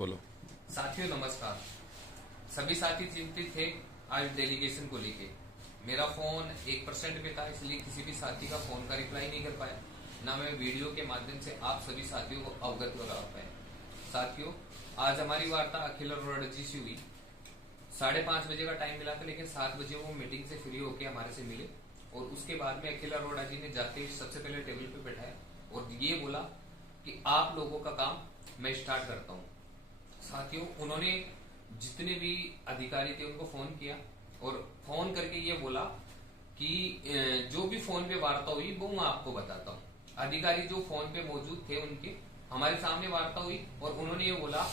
बोलो। साथियों नमस्कार। सभी साथी चिंतित थे आज डेलीगेशन को लेके। मेरा फोन 1% पे था, इसलिए किसी भी साथी का फोन का रिप्लाई नहीं कर पाया, ना मैं वीडियो के माध्यम से आप सभी साथियों को अवगत करा पाया। साथियों, आज हमारी वार्ता अखिल अरोड़ा जी से हुई। 5:30 बजे का टाइम मिला था, लेकिन 7 बजे वो मीटिंग से फ्री होके हमारे से मिले और उसके बाद में अखिल अरोड़ा जी ने जाते ही सबसे पहले टेबल पे बैठाया और ये बोला कि आप लोगों का काम मैं स्टार्ट करता हूँ। साथियों, उन्होंने जितने भी अधिकारी थे उनको फोन किया और फोन करके ये बोला कि जो भी फोन पे वार्ता हुई वो मैं आपको बताता हूँ। अधिकारी जो फोन पे मौजूद थे उनके हमारे सामने वार्ता हुई और उन्होंने ये बोला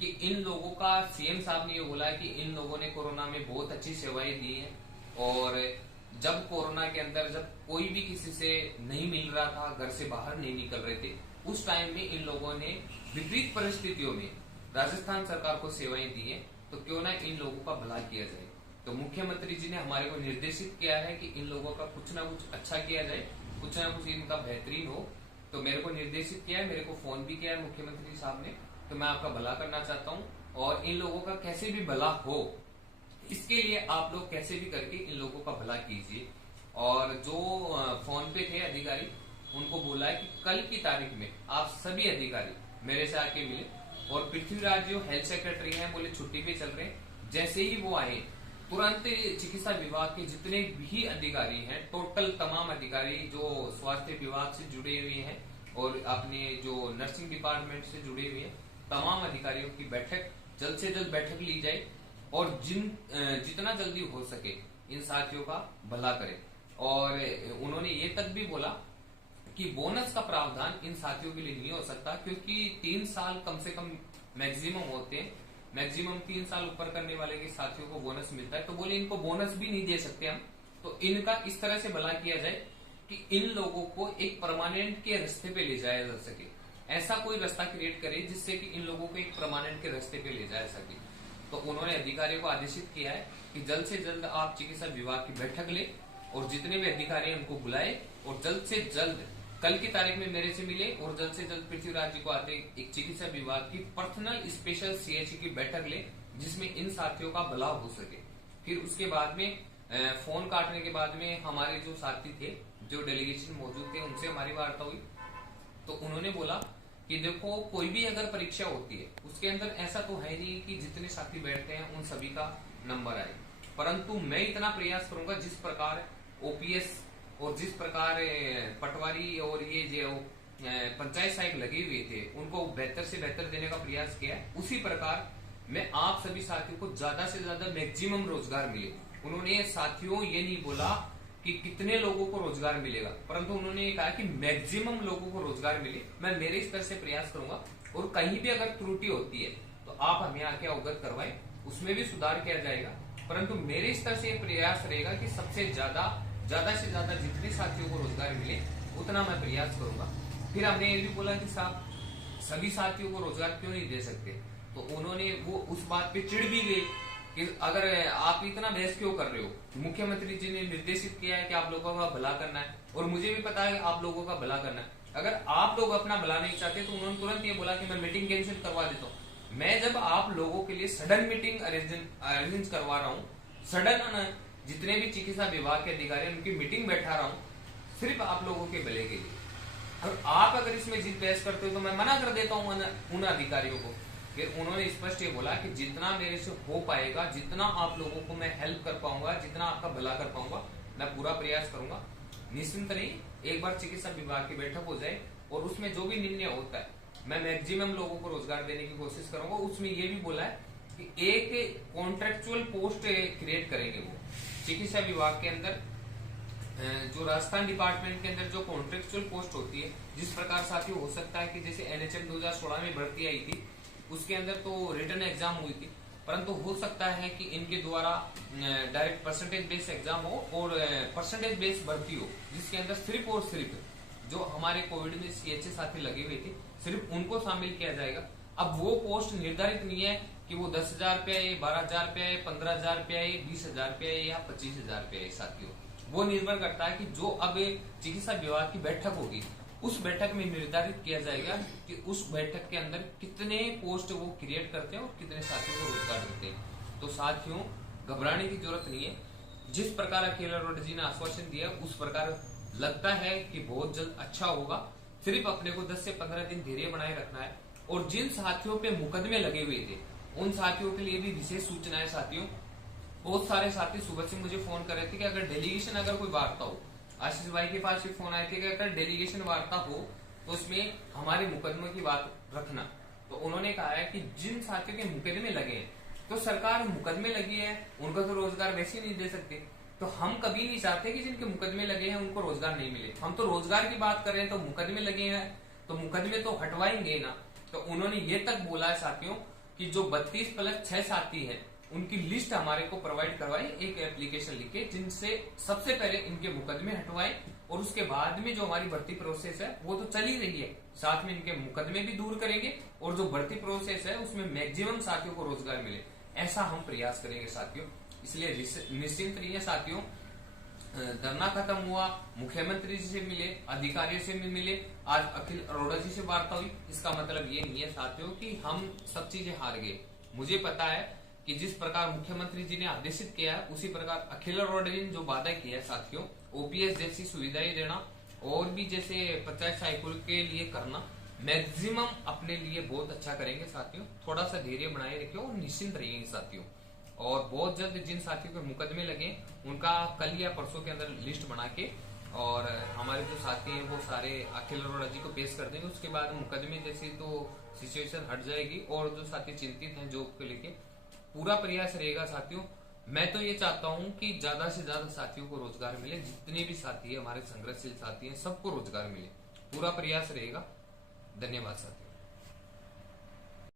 कि इन लोगों का, सीएम साहब ने ये बोला कि इन लोगों ने कोरोना में बहुत अच्छी सेवाएं दी हैं और जब कोरोना के अंदर जब कोई भी किसी से नहीं मिल रहा था, घर से बाहर नहीं निकल रहे थे, उस टाइम में इन लोगों ने विपरीत परिस्थितियों में राजस्थान सरकार को सेवाएं दी हैं, तो क्यों ना इन लोगों का भला किया जाए। तो मुख्यमंत्री जी ने हमारे को निर्देशित किया है कि इन लोगों का कुछ ना कुछ अच्छा किया जाए, कुछ ना कुछ इनका बेहतरीन हो। तो मेरे को निर्देशित किया है, मेरे को फोन भी किया है मुख्यमंत्री साहब ने। तो मैं आपका भला करना चाहता हूँ और इन लोगों का कैसे भी भला हो, इसके लिए आप लोग कैसे भी करके इन लोगों का भला कीजिए। और जो फोन पे थे अधिकारी, उनको बोला है कि कल की तारीख में आप सभी अधिकारी मेरे से आके मिले। और पृथ्वीराज जो हेल्थ सेक्रेटरी हैं बोले छुट्टी पे चल रहे हैं, जैसे ही वो आए तुरंत चिकित्सा विभाग के जितने भी अधिकारी हैं, टोटल तमाम अधिकारी जो स्वास्थ्य विभाग से जुड़े हुए हैं और अपने जो नर्सिंग डिपार्टमेंट से जुड़े हुए हैं, तमाम अधिकारियों की बैठक जल्द से जल्द बैठक ली जाए और जितना जल्दी हो सके इन साथियों का भला करें। और उन्होंने ये तक भी बोला कि बोनस का प्रावधान इन साथियों के लिए नहीं हो सकता, क्योंकि 3 साल कम से कम मैक्सिमम होते हैं, मैक्सिमम 3 साल ऊपर करने वाले के साथियों को बोनस मिलता है। तो बोले इनको बोनस भी नहीं दे सकते हम, तो इनका इस तरह से भला किया जाए कि इन लोगों को एक परमानेंट के रास्ते पे ले जाया जा सके। ऐसा कोई रास्ता क्रिएट करे जिससे कि इन लोगों को एक परमानेंट के रास्ते पे ले जा सके। तो उन्होंने अधिकारियों को आदेशित किया है कि जल्द से जल्द आप चिकित्सा विभाग की बैठक ले और जितने भी अधिकारी हैं उनको बुलाए और जल्द से जल्द कल की तारीख में मेरे से मिले और जल्द से जल्द पृथ्वीराज जी को आते एक चिकित्सा विभाग की पर्सनल स्पेशल सीएचसी की बैठक ले, जिसमें इन साथियों का भला हो सके। फिर उसके बाद में फोन काटने के बाद में हमारे जो साथी थे, जो डेलीगेशन मौजूद थे, उनसे हमारी वार्ता हुई। तो उन्होंने बोला कि देखो, कोई भी अगर परीक्षा होती है उसके अंदर ऐसा तो है नहीं कि जितने साथी बैठते हैं उन सभी का नंबर आए, परंतु मैं इतना प्रयास करूंगा जिस प्रकार ओपीएस और जिस प्रकार पटवारी और ये जो पंचायत सहायक लगे हुए थे उनको बेहतर से बेहतर देने का प्रयास किया है, उसी प्रकार मैं आप सभी साथियों को ज्यादा से ज्यादा मैक्सिमम रोजगार मिले। उन्होंने साथियों ये नहीं बोला कि कितने लोगों को रोजगार मिलेगा, परंतु उन्होंने ये कहा कि मैक्सिमम लोगों को रोजगार मिले। मैं मेरे स्तर से प्रयास करूंगा और कहीं भी अगर त्रुटि होती है तो आप हमें आके अवगत करवाएं, उसमें भी सुधार किया जाएगा। परंतु मेरे स्तर से प्रयास रहेगा कि सबसे ज्यादा से ज्यादा जितने साथियों को रोजगार मिले उतना मैं प्रयास करूंगा। फिर हमने ये भी बोला कि साहब सभी साथियों को रोजगार क्यों नहीं दे सकते, तो उन्होंने वो उस बात पे चिढ़ भी गए कि अगर आप इतना बहस क्यों कर रहे हो, मुख्यमंत्री जी ने निर्देशित किया है कि आप लोगों का भला करना है और मुझे भी पता है कि आप लोगों का भला करना है। अगर आप लोग अपना भला नहीं चाहते तो उन्होंने तुरंत ये बोला कि मैं मीटिंग कैंसिल करवा देता हूँ। मैं जब आप लोगों के लिए सडन मीटिंग अरेंज करवा रहा हूँ, सडन जितने भी चिकित्सा विभाग के अधिकारी उनकी मीटिंग बैठा रहा हूँ, सिर्फ आप लोगों के भले के लिए, और आप अगर इसमें जिद बहस करते हो तो मैं मना कर देता हूँ उन अधिकारियों को। फिर उन्होंने स्पष्ट ये बोला कि जितना मेरे से हो पाएगा, जितना आप लोगों को मैं हेल्प कर पाऊंगा, जितना आपका भला कर पाऊंगा, मैं पूरा प्रयास करूंगा। निश्चिंत नहीं, एक बार चिकित्सा विभाग की बैठक हो जाए और उसमें जो भी निर्णय होता है मैं मैक्सिमम लोगों को रोजगार देने की कोशिश करूंगा। उसमें ये भी बोला है कि एक कॉन्ट्रेक्चुअल पोस्ट क्रिएट करेंगे वो चिकित्सा विभाग के अंदर, जो राजस्थान डिपार्टमेंट के अंदर जो कॉन्ट्रेक्चुअल पोस्ट होती है। जिस प्रकार साथियों हो सकता है कि जैसे एनएचएम 2016 में भर्ती आई थी, उसके अंदर तो रिटर्न एग्जाम हुई थी, परंतु हो सकता है कि इनके द्वारा डायरेक्ट परसेंटेज बेस एग्जाम हो और परसेंटेज बेस भर्ती हो, जिसके अंदर सिर्फ और सिर्फ जो हमारे कोविड में सीएचए साथी लगे हुए थे सिर्फ उनको शामिल किया जाएगा। अब वो पोस्ट निर्धारित नहीं है कि वो 10,000 पे आए, 12,000 पे आए, 15,000 पे आए, 20,000 पे आए या 25,000 पे आए। साथियों, वो निर्भर करता है कि जो अब चिकित्सा विभाग की बैठक होगी उस बैठक में निर्धारित किया जाएगा कि उस बैठक के अंदर कितने पोस्ट वो क्रिएट करते हैं और कितने साथियों को रोजगार देते हैं। तो साथियों, घबराने की जरूरत नहीं है। जिस प्रकार अखिल अरोड़ा जी ने आश्वासन दिया उस प्रकार लगता है कि बहुत जल्द अच्छा होगा। सिर्फ अपने को 10 से 15 दिन धैर्य बनाए रखना है। और जिन साथियों पे मुकदमे लगे हुए थे उन साथियों के लिए भी विशेष सूचना है। साथियों, बहुत सारे साथी सुबह से मुझे फोन कर रहे थे कि अगर डेलीगेशन अगर कोई वार्ता हो, आशीष भाई के पास भी फोन आए थे कि अगर डेलीगेशन वार्ता हो तो उसमें हमारे मुकदमों की बात रखना। तो उन्होंने कहा है कि जिन साथियों के मुकदमे लगे हैं तो सरकार मुकदमे लगी है उनको तो रोजगार वैसे ही नहीं दे सकते। तो हम कभी नहीं चाहते कि जिनके मुकदमे लगे हैं उनको रोजगार नहीं मिले। हम तो रोजगार की बात कर रहे हैं, तो मुकदमे लगे हैं तो मुकदमे तो हटवाएंगे ना। तो उन्होंने ये तक बोला है साथियों कि जो 32+6 साथी हैं उनकी लिस्ट हमारे को प्रोवाइड करवाए, एक एप्लीकेशन लिखे जिनसे सबसे पहले इनके मुकदमे हटवाएं और उसके बाद में जो हमारी भर्ती प्रोसेस है वो तो चल ही रही है, साथ में इनके मुकदमे भी दूर करेंगे और जो भर्ती प्रोसेस है उसमें मैक्सिमम साथियों को रोजगार मिले, ऐसा हम प्रयास करेंगे साथियों। इसलिए निश्चिंत रहिए साथियों। धरना खत्म हुआ, मुख्यमंत्री जी से मिले, अधिकारियों से भी मिले, आज अखिल अरोड़ा जी से वार्ता हुई। इसका मतलब ये नहीं है साथियों कि हम सब चीजें हार गए। मुझे पता है कि जिस प्रकार मुख्यमंत्री जी ने आदेशित किया है उसी प्रकार अखिल अरोड़ा जी ने जो वादा किया है साथियों, ओपीएस जैसी सुविधाएं देना और भी जैसे पंचायत साइकिल के लिए करना, मैक्सिमम अपने लिए बहुत अच्छा करेंगे साथियों। थोड़ा सा धैर्य बनाए रखियो और निश्चिंत रहिए साथियों। और बहुत जल्द जिन साथियों के मुकदमे लगे उनका कल या परसों के अंदर लिस्ट बना के और हमारे जो साथी हैं वो सारे अखिल अरोड़ा जी को पेश कर देंगे। उसके बाद मुकदमे जैसी तो सिचुएशन हट जाएगी और जो साथी चिंतित हैं जॉब को लेके पूरा प्रयास रहेगा साथियों। मैं तो ये चाहता हूं कि ज्यादा से ज्यादा साथियों को रोजगार मिले, जितने भी साथी है हमारे संघर्षशील साथी हैं सबको रोजगार मिले, पूरा प्रयास रहेगा। धन्यवाद साथियों।